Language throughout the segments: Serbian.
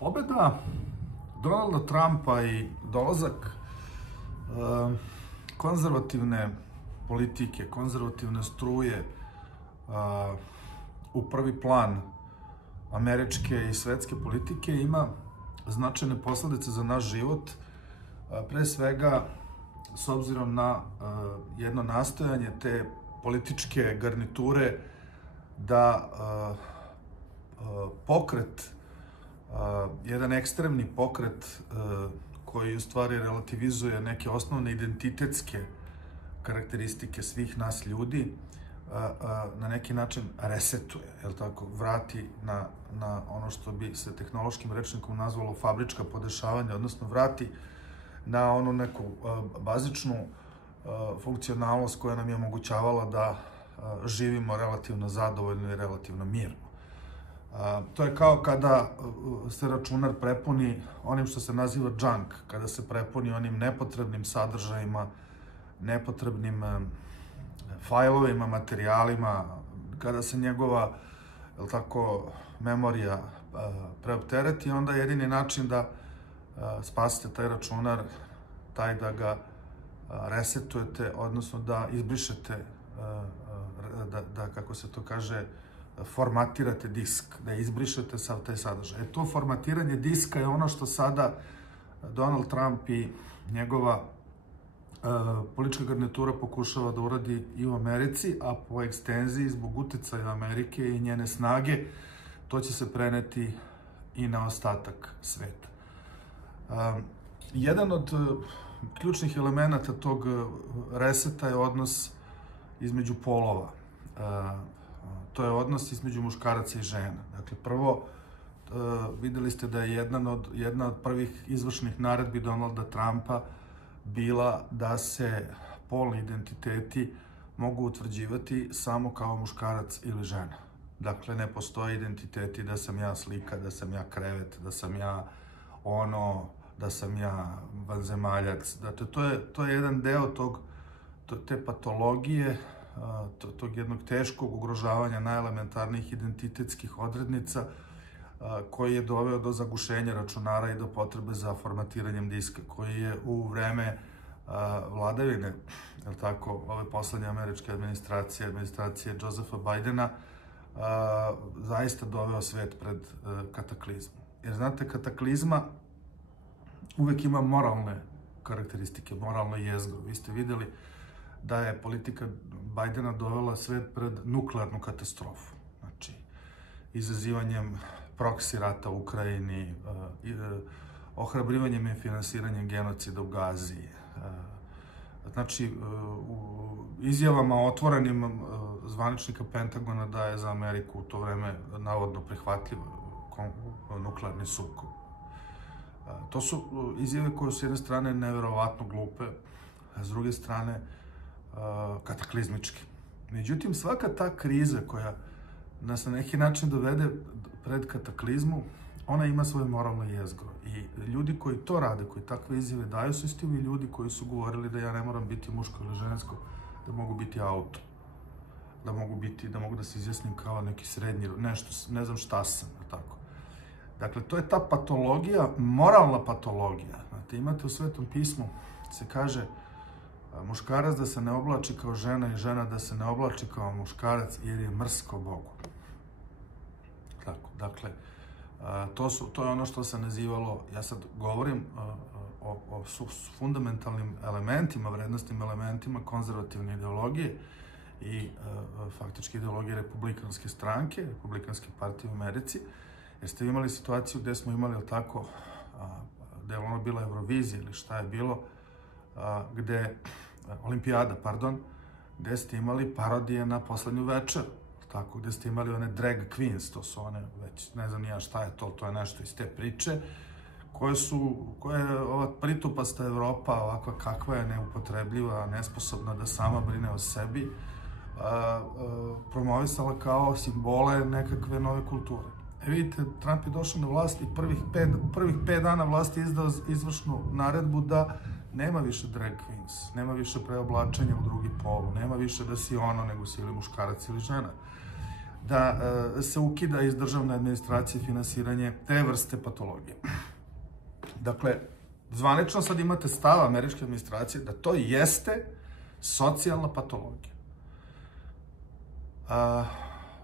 Pobeda Donalda Trumpa i dolazak konzervativne politike, konzervativne struje u prvi plan američke i svetske politike ima značajne posledice za naš život, pre svega s obzirom na jedno nastojanje te političke garniture da pokret, jedan ekstremni pokret koji u stvari relativizuje neke osnovne identitetske karakteristike svih nas ljudi, na neki način resetuje, jel tako, vrati na ono što bi se tehnološkim rečnikom nazvalo fabrička podešavanja, odnosno vrati na onu neku bazičnu funkcionalnost koja nam je omogućavala da živimo relativno zadovoljno i relativno mirno. To je kao kada se računar prepuni onim što se naziva junk, kada se prepuni onim nepotrebnim sadržajima, nepotrebnim fajlovima, materijalima, kada se njegova, jel tako, memorija preoptereti, onda jedini način da spasite taj računar, taj da ga resetujete, odnosno da izbrišete, da kako se to kaže, formatirate disk, da izbrišete sav taj sadržaj. To formatiranje diska je ono što sada Donald Trump i njegova politička garnitura pokušava da uradi i u Americi, a po ekstenziji, zbog uticaja Amerike i njene snage, to će se preneti i na ostatak sveta. Jedan od ključnih elemenata tog reseta je odnos između polova. To je odnos između muškaraca i žena. Dakle, prvo, videli ste da je jedna od prvih izvršnih naredbi Donalda Trumpa bila da se polni identiteti mogu utvrđivati samo kao muškarac ili žena. Dakle, ne postoje identiteti da sam ja slika, da sam ja krevet, da sam ja ono, da sam ja vanzemaljac. Dakle, to je jedan deo te patologije, tog jednog teškog ugrožavanja najelementarnijih identitetskih odrednica koji je doveo do zagušenja računara i do potrebe za formatiranjem diska, koji je u vreme vladavine, jel tako, ove poslednje američke administracije Josepha Bidena, zaista doveo svet pred kataklizmu. Jer znate, kataklizma uvek ima moralne karakteristike, moralno jezgro. Vi ste videli da je politika Bidena dovela svet pred nuklearnu katastrofu. Znači, izazivanjem proksi rata u Ukrajini, ohrabrivanjem i finansiranjem genocida u Gazi. Znači, izjavama otvorenim zvaničnika Pentagona da je za Ameriku u to vreme navodno prihvatljiv nuklearni sukob. To su izjave koje su s jedne strane neverovatno glupe, a s druge strane kataklizmičke. Međutim, svaka ta kriza koja nas na neki način dovede pred kataklizmu, ona ima svoje moralno jezgro. I ljudi koji to rade, koji takve izjave daju, su isti ljudi koji su govorili da ja ne moram biti muško ili žensko, da mogu biti auto, da mogu da se izjasnim kao neki srednji, nešto, ne znam šta sam, tako. Dakle, to je ta patologija, moralna patologija. Znate, imate u Svetom pismu, se kaže muškarac da se ne oblači kao žena i žena da se ne oblači kao muškarac jer je mrsko Bogu. Tako, dakle, to je ono što se nazivalo, ja sad govorim o fundamentalnim elementima, vrednostnim elementima konzervativne ideologije i faktički ideologije republikanske stranke, republikanske partije u Americi, jer ste imali situaciju gde smo imali, tako, gde je ono bila Eurovizija ili šta je bilo, olimpijada, pardon, gde ste imali parodije na poslednju večeru, tako, gde ste imali one drag queens, to su one, već ne znam ja šta je to je nešto iz te priče, koja je ova pritupasta Evropa, ovakva kakva je, neupotrebljiva, nesposobna da sama brine o sebi, promovisala kao simbole nekakve nove kulture. Vidite, Trump je došao na vlast i prvih 5 dana vlasti izdao izvršnu naredbu da nema više drag queens, nema više preoblačenja u drugi pol, nema više da si ono, nego si ili muškarac ili žena. da se ukida iz državne administracije finansiranje te vrste patologije. Dakle, zvanično sad imate stav američke administracije da to jeste socijalna patologija.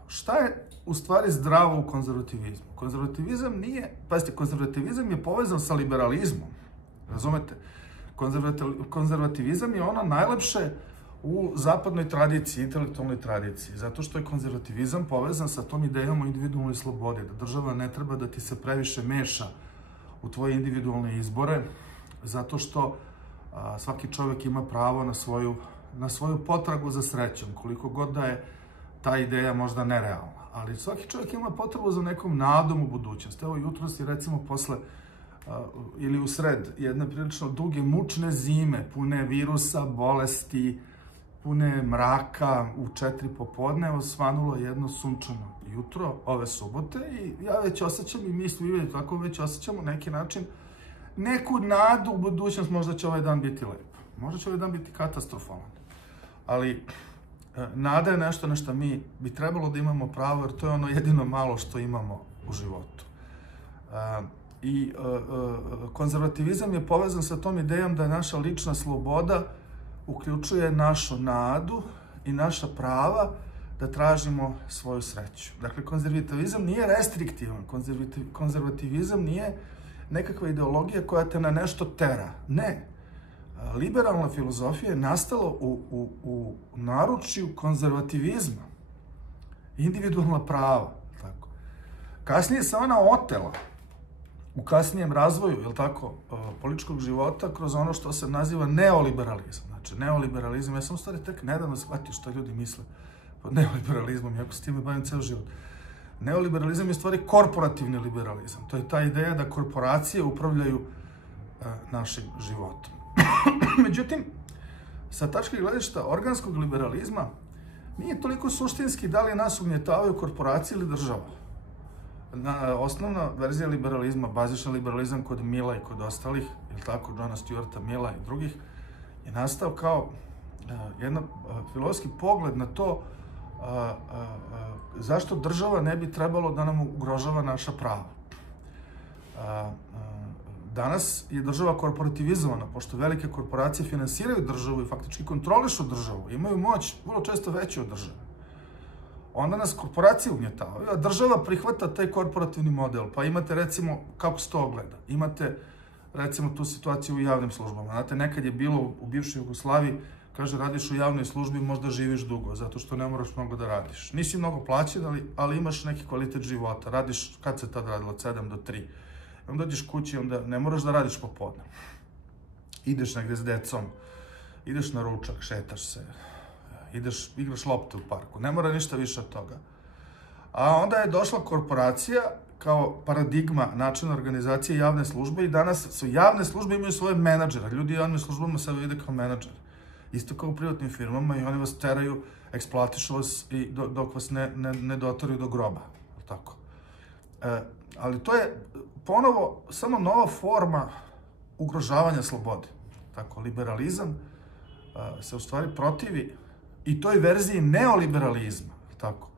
Šta je u stvari zdravo u konzervativizmu? Konzervativizam nije, pazite, konzervativizam je povezan sa liberalizmom, razumete? Konzervativizam je ono najlepše u zapadnoj tradiciji, intelektualnoj tradiciji, zato što je konzervativizam povezan sa tom idejom o individualnoj slobodi, da država ne treba da ti se previše meša u tvoje individualne izbore, zato što svaki čovjek ima pravo na svoju potragu za srećom, koliko god da je ta ideja možda nerealna. Ali svaki čovjek ima potrebu za nekom nadom u budućnosti. Evo, jutros je recimo posle ili u sred jedne prilično duge, mučne zime, pune virusa, bolesti, pune mraka, u 4 popodne osvanulo jedno sunčano jutro ove subote i ja već osjećam i mi svi tako već osjećamo neki način, neku nadu u budućnost, možda će ovaj dan biti lep. Možda će ovaj dan biti katastrofalan. Ali nada je nešto na što mi bi trebalo da imamo pravo, jer to je ono jedino malo što imamo u životu. I konzervativizam je povezan sa tom idejom da je naša lična sloboda uključuje našu nadu i naša prava da tražimo svoju sreću. Dakle, konzervativizam nije restriktivan, konzervativizam nije nekakva ideologija koja te na nešto tera. Ne. Liberalna filozofija je nastala u naručju konzervativizma, individualna prava. Tako. Kasnije se ona otela u kasnijem razvoju, jel tako, političkog života kroz ono što se naziva neoliberalizam. Znači, neoliberalizam, ja sam u stvari tek nedavno shvatio šta ljudi misle pod neoliberalizmom, iako s time bavim ceo život. Neoliberalizam je u stvari korporativni liberalizam. To je ta ideja da korporacije upravljaju našim životom. Međutim, sa tačke gledišta organskog liberalizma, nije toliko suštinski da li nas ugnjetavaju korporacije ili država. Osnovna verzija liberalizma, bazičan liberalizam kod Mila i kod ostalih, ili tako, Johna Stuarta Mila i drugih, je nastao kao jedan filozofski pogled na to zašto država ne bi trebalo da nam ugrožava naša prava. Danas je država korporativizovana, pošto velike korporacije finansiraju državu i faktički kontrolišu državu, imaju moć vrlo često veću od države. Onda nas korporacije ugnjetavaju, a država prihvata taj korporativni model. Pa imate, recimo, kako se to ogleda? Imate, recimo, tu situaciju u javnim službama. Znate, nekad je bilo u bivšoj Jugoslaviji, kaže, radiš u javnoj službi, možda živiš dugo, zato što ne moraš mnogo da radiš. Nisi mnogo plaćen, ali imaš neki kvalitet života. Radiš, kad se tad radilo, od 7 do 3. Onda dođeš kući, onda ne moraš da radiš popodne. Ideš negde s decom, ideš na ručak, šetaš se, igraš lopte u parku, ne mora ništa više od toga. A onda je došla korporacija kao paradigma načina organizacije javne službe i danas su javne službe imaju svoje menadžere. Ljudi u javnim službama se vide kao menadžeri. Isto kao u privatnim firmama i oni vas teraju, eksploatišu vas i dok vas ne dotaraju do groba. Tako. Ali to je ponovo samo nova forma ugrožavanja slobode. Tako, liberalizam se u stvari protivi i toj verziji neoliberalizma. Tako.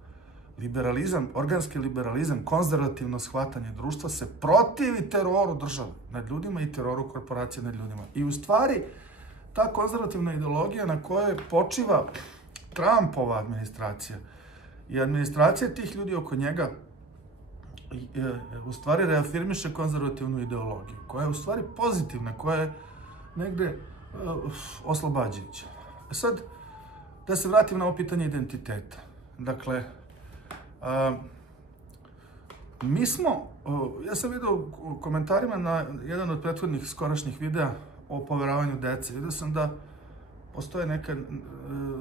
Liberalizam, organski liberalizam, konzervativno shvatanje društva se protivi teroru države nad ljudima i teroru korporacije nad ljudima. I u stvari, ta konzervativna ideologija na kojoj počiva Trumpova administracija i administracija tih ljudi oko njega u stvari reafirmiše konzervativnu ideologiju, koja je u stvari pozitivna, koja je negde oslobađajuća. Sad, da se vratim na ovo pitanje identiteta. Dakle, mi smo, ja sam vidio u komentarima na jedan od prethodnih skorašnjih videa o poveravanju dece, vidio sam da postoje neka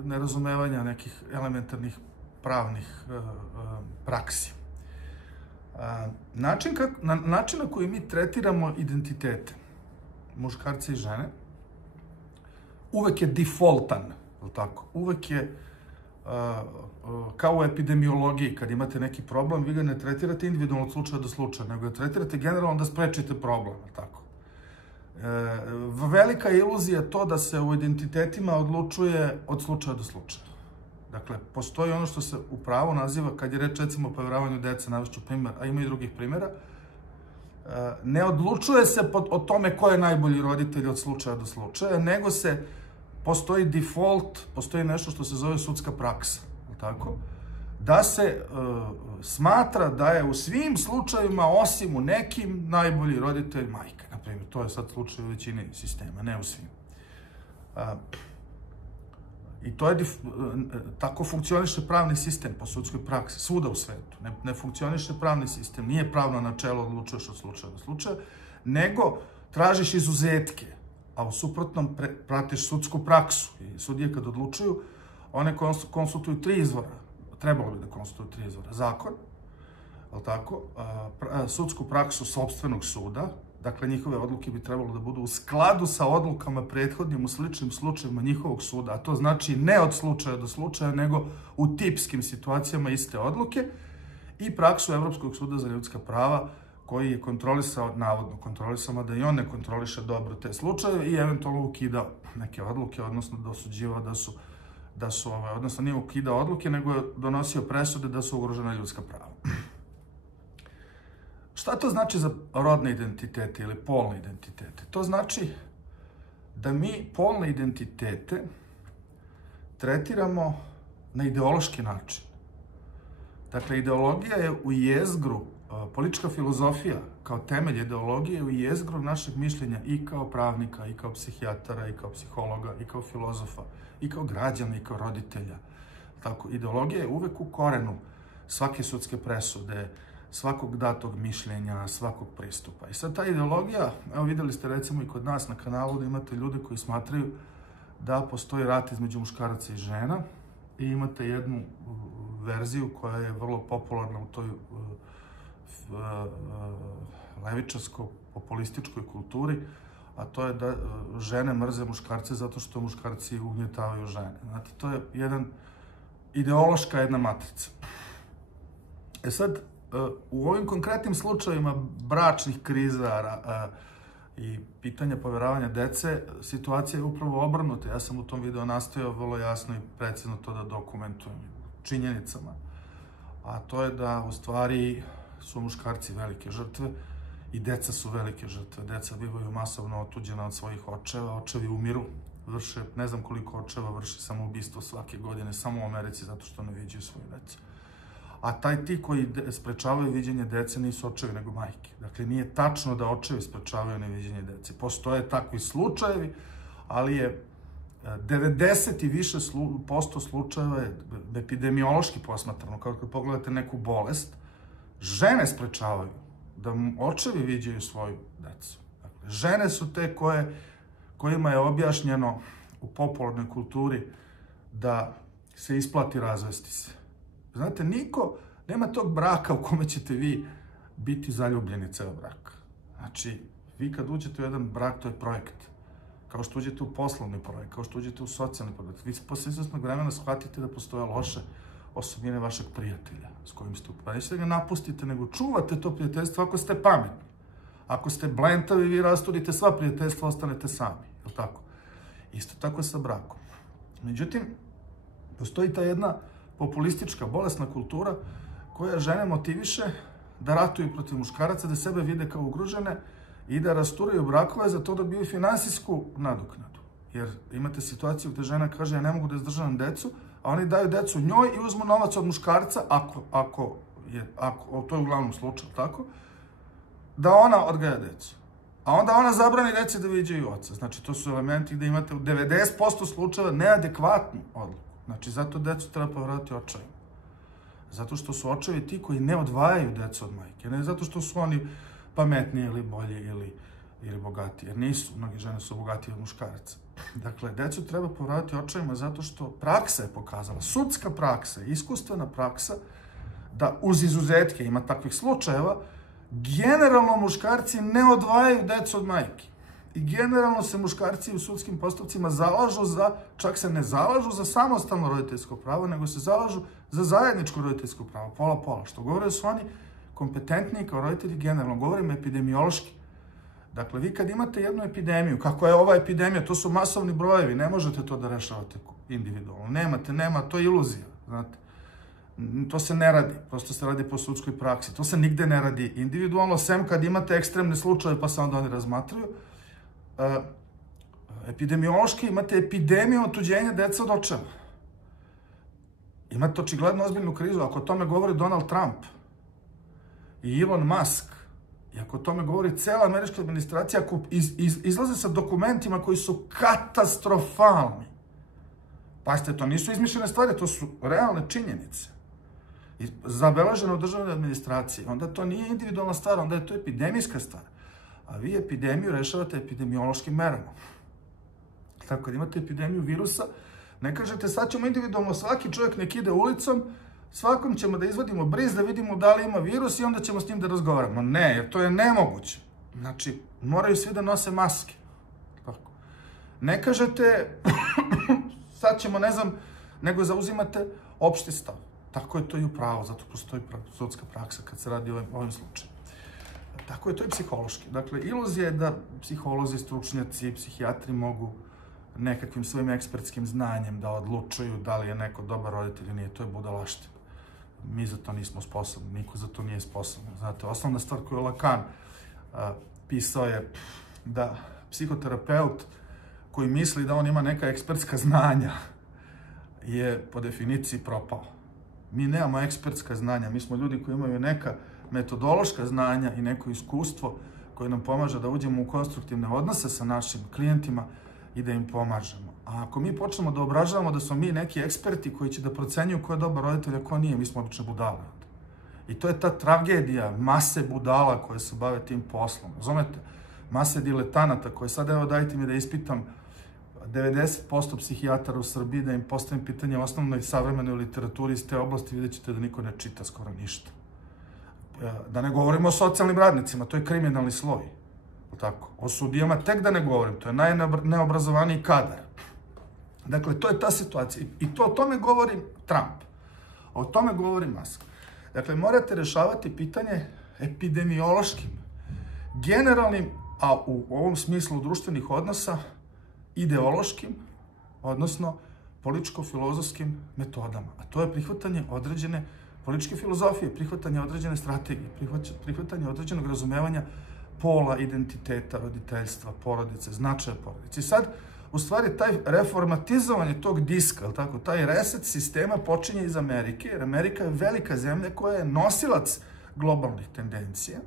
nerazumevanja nekih elementarnih pravnih praksi. Način na koji mi tretiramo identitete, muškarce i žene, uvek je defaultan, tako? Uvek je kao u epidemiologiji, kad imate neki problem, vi ga ne tretirate individualno od slučaja do slučaja, nego ga tretirate generalno da sprečite problem, tako? Velika je iluzija to da se u identitetima odlučuje od slučaja do slučaja. Dakle, postoji ono što se u pravu naziva, kad je reč recimo o povjeravanju dece, navešću primjer, a ima i drugih primjera, ne odlučuje se o tome ko je najbolji roditelj od slučaja do slučaja, nego postoji default, postoji nešto što se zove sudska praksa, tako? Da se smatra da je u svim slučajevima, osim u nekim, najbolji roditelj majka. Na primjer, to je sad slučaj u većini sistema, ne u svim. I to je, tako funkcioniše pravni sistem po sudskoj praksi, svuda u svetu. Ne funkcioniše pravni sistem, nije pravno načelo odlučuješ od slučaja do slučaja, nego tražiš izuzetke, a u suprotnom pratiš sudsku praksu. I sudije kad odlučuju, one konsultuju 3 izvora. Trebalo bi da konsultuju 3 izvora. Zakon, sudsku praksu sopstvenog suda, dakle njihove odluke bi trebalo da budu u skladu sa odlukama prethodnim u sličnim slučajima njihovog suda, a to znači ne od slučaja do slučaja, nego u tipskim situacijama iste odluke, i praksu Evropskog suda za ljudska prava, koji je kontrolisao, navodno kontrolisao, da i on ne kontroliše dobro te slučaje i eventualno ukidao neke odluke, odnosno dosuđivao odnosno nije ukidao odluke, nego je donosio presude da su ugrožena ljudska prava. Šta to znači za rodne identitete ili polne identitete? To znači da mi polne identitete tretiramo na ideološki način. Dakle, ideologija je u jezgru, politička filozofija kao temelj ideologije je u jezgru našeg mišljenja i kao pravnika, i kao psihijatara, i kao psihologa, i kao filozofa, i kao građana, i kao roditelja. Tako, ideologija je uvek u korenu svake sudske presude, svakog datog mišljenja, svakog pristupa. I sad ta ideologija, evo videli ste recimo i kod nas na kanalu da imate ljude koji smatraju da postoji rat između muškaraca i žena i imate jednu verziju koja je vrlo popularna u toj levičarsko-populističkoj kulturi, a to je da žene mrze muškarce zato što muškarci ugnjetavaju žene. Znate, to je ideološka jedna matrica. E sad, u ovim konkretnim slučajevima bračnih kriza i pitanja povjeravanja dece, situacija je upravo obrnuta. Ja sam u tom videu nastojao vrlo jasno i precizno to da dokumentujem činjenicama. A to je da u stvari su muškarci velike žrtve i deca su velike žrtve. Deca bivaju masovno otuđena od svojih očeva, očevi umiru, ne znam koliko očeva vrši samoubistvo svake godine, samo u Americi, zato što ne viđaju svoju decu. A ti koji sprečavaju viđenje dece nisu očevi, nego majke. Dakle, nije tačno da očevi sprečavaju neviđenje dece. Postoje takvi slučajevi, ali je 90 i više posto slučajeva je epidemiološki posmatrano. Kao kad pogledate neku bolest, žene sprečavaju da očevi viđaju svoju decu. Dakle, žene su te kojima je objašnjeno u popularnoj kulturi da se isplati razvesti se. Znate, nema tog braka u kome ćete vi biti zaljubljeni ceo brak. Znači, vi kad uđete u jedan brak, to je projekat. Kao što uđete u poslovni projekt, kao što uđete u socijalni projekt. Vi posle izvesnog vremena shvatite da postoje loše osobine vašeg prijatelja s kojim ste upoznati. Nećete ga napustite, nego čuvate to prijateljstvo ako ste pametni. Ako ste blentavi, vi rasturite sva prijateljstva, ostanete sami. Je li tako? Isto tako je sa brakom. Međutim, postoji ta jedna populistička, bolesna kultura koja žene motiviše da ratuju protiv muškaraca, da sebe vide kao ugrožene i da rasturaju brakove za to da dobiju finansijsku nadoknadu. Jer imate situaciju gde žena kaže ja ne mogu da izdržavam decu, a oni daju decu njoj i uzmu novac od muškarca, ako to je uglavnom slučaj, tako, da ona odgaja decu. A onda ona zabrani deci da viđaju oca. Znači, to su elementi gde imate u 90% slučajeva neadekvatnu odluku. Znači, zato decu treba povratiti očevima. Zato što su očevi ti koji ne odvajaju decu od majke. Ne zato što su oni pametniji ili bolji ili bogatiji. Jer nisu, mnogi žene su bogatije od muškaraca. Dakle, decu treba povratiti očevima zato što praksa je pokazala, sudska praksa, iskustvena praksa, da uz izuzetke, ima takvih slučajeva, generalno muškarci ne odvajaju decu od majke. I generalno se muškarci u sudskim postupcima zalažu čak se ne zalažu za samostalno roditeljsko pravo, nego se zalažu za zajedničko roditeljsko pravo, pola-pola, što govore da su oni kompetentniji kao roditelji generalno, govorim epidemiološki. Dakle, vi kad imate jednu epidemiju, kako je ova epidemija, to su masovni brojevi, ne možete to da rešavate individualno. Nema, to je iluzija, znate. To se ne radi, prosto se radi po sudskoj praksi. To se nigde ne radi individualno, sem kad imate ekstremne slučaje pa se onda oni razmatraju. Epidemiološki imate epidemiju otuđenja dece od očeva. Imate očigledno ozbiljnu krizu. Ako o tome govori Donald Trump i Elon Musk, i ako o tome govori cela američka administracija, ako izlaze sa dokumentima koji su katastrofalni. Pazite, to nisu izmišljene stvari, to su realne činjenice. Zabeleženo u državnoj administraciji. Onda to nije individualna stvar, onda je to epidemijska stvar. A vi epidemiju rešavate epidemiološkim merama. Tako, kad imate epidemiju virusa, ne kažete sad ćemo individualno, svaki čovjek nek ide ulicom, svakom ćemo da izvadimo briz, da vidimo da li ima virus i onda ćemo s njim da razgovaramo. Ne, jer to je nemoguće. Znači, moraju svi da nose maske. Tako. Ne kažete, sad ćemo, ne znam, nego zauzimate opšti stav. Tako je to i u pravu, zato postoji sudska praksa kad se radi o ovim slučajima. Tako je to i psihološki. Dakle, iluzija je da psiholozi, stručnjaci, psihijatri mogu nekakvim svojim ekspertskim znanjem da odlučuju da li je neko dobar roditelj ili nije. To je budalaština. Mi za to nismo sposobni, niko za to nije sposoban. Znate, osnovna stvar koju je Lacan pisao je da psihoterapeut koji misli da on ima neka ekspertska znanja je po definiciji propao. Mi nemamo ekspertska znanja, mi smo ljudi koji imaju neka metodološka znanja i neko iskustvo koje nam pomaže da uđemo u konstruktivne odnose sa našim klijentima i da im pomažemo. A ako mi počnemo da obražavamo da smo mi neki eksperti koji će da procenjuju ko je dobar roditelj, a ko nije, mi smo obično budale. I to je ta tragedija mase budala koje se bave tim poslom. Razumete? Mase diletanata koje sad, evo dajte mi da ispitam 90% psihijatara u Srbiji, da im postavim pitanje o osnovnoj savremenoj literaturi iz te oblasti, vidjet ćete da niko ne čita skoro ništa. Da ne govorimo o socijalnim radnicima, to je kriminalni sloj. Tako. O sudijama tek da ne govorim, to je najneobrazovaniji kadar. Dakle, to je ta situacija. I to o tome govori Trump. O tome govori Musk. Dakle, morate rešavati pitanje epidemiološkim, generalnim, a u ovom smislu društvenih odnosa, ideološkim, odnosno političko-filozofskim metodama. A to je prihvatanje određene političke filozofije, prihvatanje određene strategije, prihvatanje određenog razumevanja pola, identiteta, roditeljstva, porodice, značaja porodice. I sad, u stvari, taj reformatizovanje tog diska, tako, taj reset sistema počinje iz Amerike, jer Amerika je velika zemlja koja je nosilac globalnih tendencija.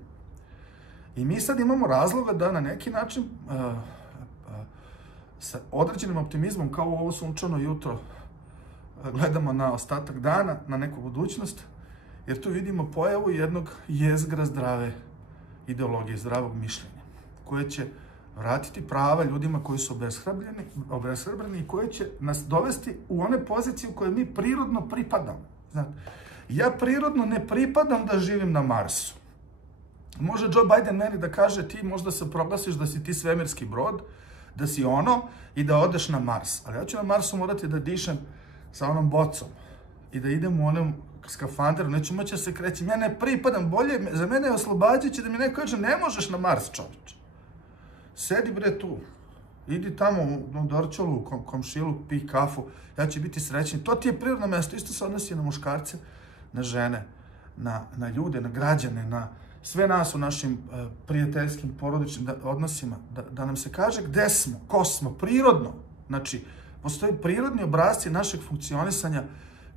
I mi sad imamo razloga da na neki način sa određenim optimizmom, kao u ovo sunčano jutro, gledamo na ostatak dana, na neku budućnost, jer tu vidimo pojavu jednog jezgra zdrave ideologije, zdravog mišljenja, koje će vratiti prava ljudima koji su obeshrabreni i koje će nas dovesti u one pozicije u koje mi prirodno pripadamo. Znate, ja prirodno ne pripadam da živim na Marsu. Može Joe Biden meni da kaže ti možda se proglasiš da si ti svemirski brod, da si ono i da odeš na Mars. Ali ja ću na Marsu morati da dišem sa onom bocom i da idem u onom skafanderu, neću moći da se krećem. Ja ne pripadam, bolje, za mene je oslobađajuće da mi neko kaže ne možeš na Mars, čovječe. Sedi bre tu, idi tamo u Dorčolu, komšilu, pi kafu, ja ću biti srećni. To ti je prirodno mesto, isto se odnosi na muškarce, na žene, na ljude, na građane, na sve nas u našim prijateljskim, porodičnim odnosima, da nam se kaže gde smo, ko smo, prirodno. Znači, postoji prirodni obrazci našeg funkcionisanja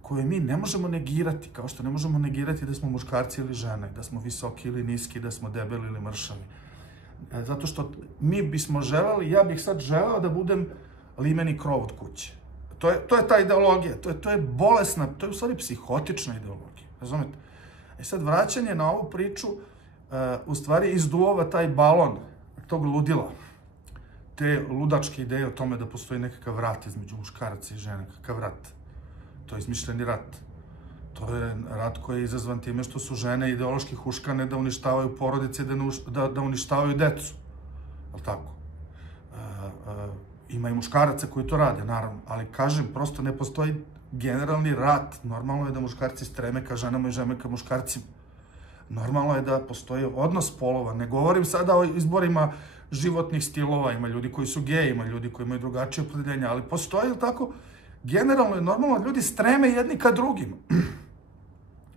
koje mi ne možemo negirati, kao što ne možemo negirati da smo muškarci ili žene, da smo visoki ili niski, da smo debeli ili mršavi. Zato što mi bismo želeli, ja bih sad želeo da budem limeni krov od kuće. To je ta ideologija, to je bolesna, to je u stvari psihotična ideologija, razumete? E sad, vraćanje na ovu priču, u stvari izduva taj balon tog ludila, te ludačke ideje o tome da postoji nekakav rat između muškaraca i žene, kakav rat. To je izmišljeni rat. To je rat koji je izazvan time što su žene ideološki huškane da uništavaju porodice, da uništavaju decu. Je li tako? Ima i muškaraca koji to rade, naravno, ali kažem, prosto ne postoji generalni rat. Normalno je da muškarci streme ka ženama i žene ka muškarcima. Normalno je da postoji odnos polova. Ne govorim sada o izborima životnih stilova, ima ljudi koji su geji, ima ljudi koji imaju drugačije opredeljenja, ali postoji tako, generalno je normalno da ljudi streme jedni ka drugima,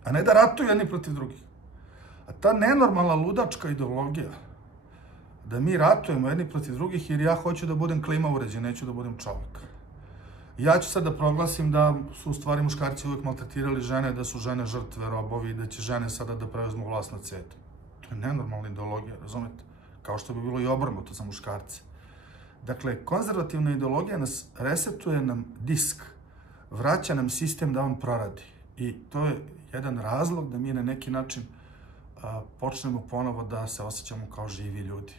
a ne da ratuju jedni protiv drugih. A ta nenormalna ludačka ideologija, da mi ratujemo jedni protiv drugih jer ja hoću da budem klima uređen, neću da budem čovek. Ja ću sad da proglasim da su u stvari muškarci uvijek maltretirali žene, da su žene žrtve, robovi, da će žene sada da preuzmu vlast nad svijetom. To je nenormalna ideologija, razumete? Kao što bi bilo i obrnuto za muškarce. Dakle, konzervativna ideologija nas resetuje nam disk, vraća nam sistem da on proradi. I to je jedan razlog da mi na neki način počnemo ponovo da se osjećamo kao živi ljudi.